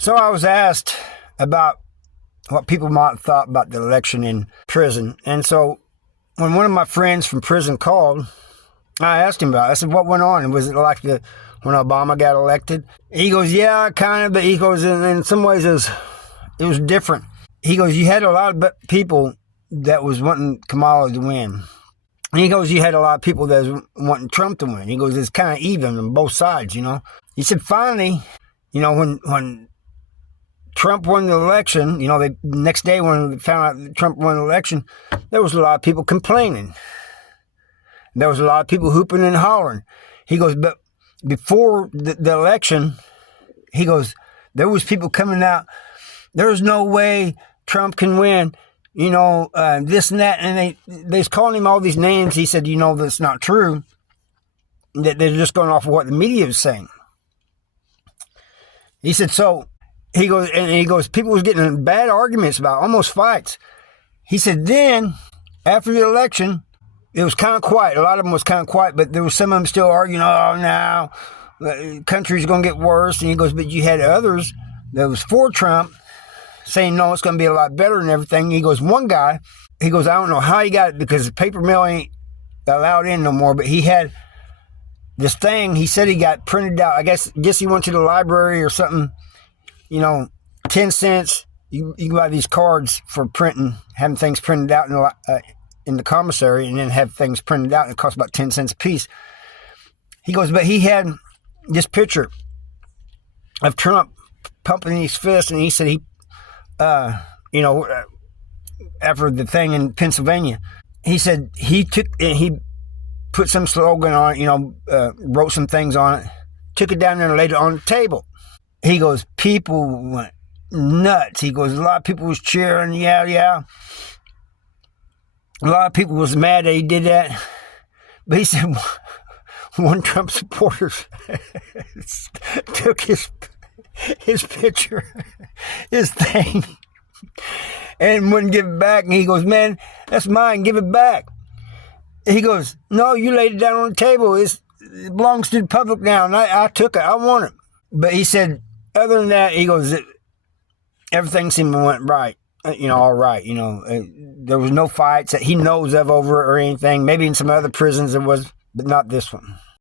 So I was asked about what people might have thought about the election in prison. And so when one of my friends from prison called, I asked him about it. I said, what went on? Was it like when Obama got elected? He goes, yeah, kind of. But he goes, in some ways it was different. He goes, you had a lot of people that was wanting Kamala to win. And he goes, you had a lot of people that was wanting Trump to win. He goes, it's kind of even on both sides, you know. He said, finally, you know, when Trump won the election, you know, the next day when they found out that Trump won the election, there was a lot of people complaining. There was a lot of people hooping and hollering. He goes, but before the election, he goes, there was people coming out, there's no way Trump can win, you know, this and that. And they was calling him all these names. He said, you know, that's not true. That they're just going off of what the media is saying. He said, so he goes, people was getting in bad arguments about almost fights. He said, then after the election, it was kind of quiet. A lot of them was kind of quiet, but there was some of them still arguing, oh, now the country's going to get worse. And he goes, but you had others that was for Trump saying, no, it's going to be a lot better and everything. He goes, one guy, he goes, I don't know how he got it because the paper mail ain't allowed in no more, but he had this thing he said he got printed out. I guess he went to the library or something, you know, 10 cents. You can buy these cards for printing, having things printed out in the commissary and then have things printed out. And it costs about 10 cents a piece. He goes, but he had this picture of Trump pumping his fist. And he said you know, after the thing in Pennsylvania, he said he put some slogan on it, you know, wrote some things on it, took it down there and laid it on the table. He goes, people went nuts. He goes, a lot of people was cheering, yeah. A lot of people was mad that he did that. But he said one Trump supporter took his picture, his thing, and wouldn't give it back. And he goes, man, that's mine, give it back. He goes, no, you laid it down on the table. It belongs to the public now, and I took it. I want it. But he said, other than that, he goes, everything seemed to went right. You know, all right. You know, there was no fights that he knows of over it or anything. Maybe in some other prisons there was, but not this one.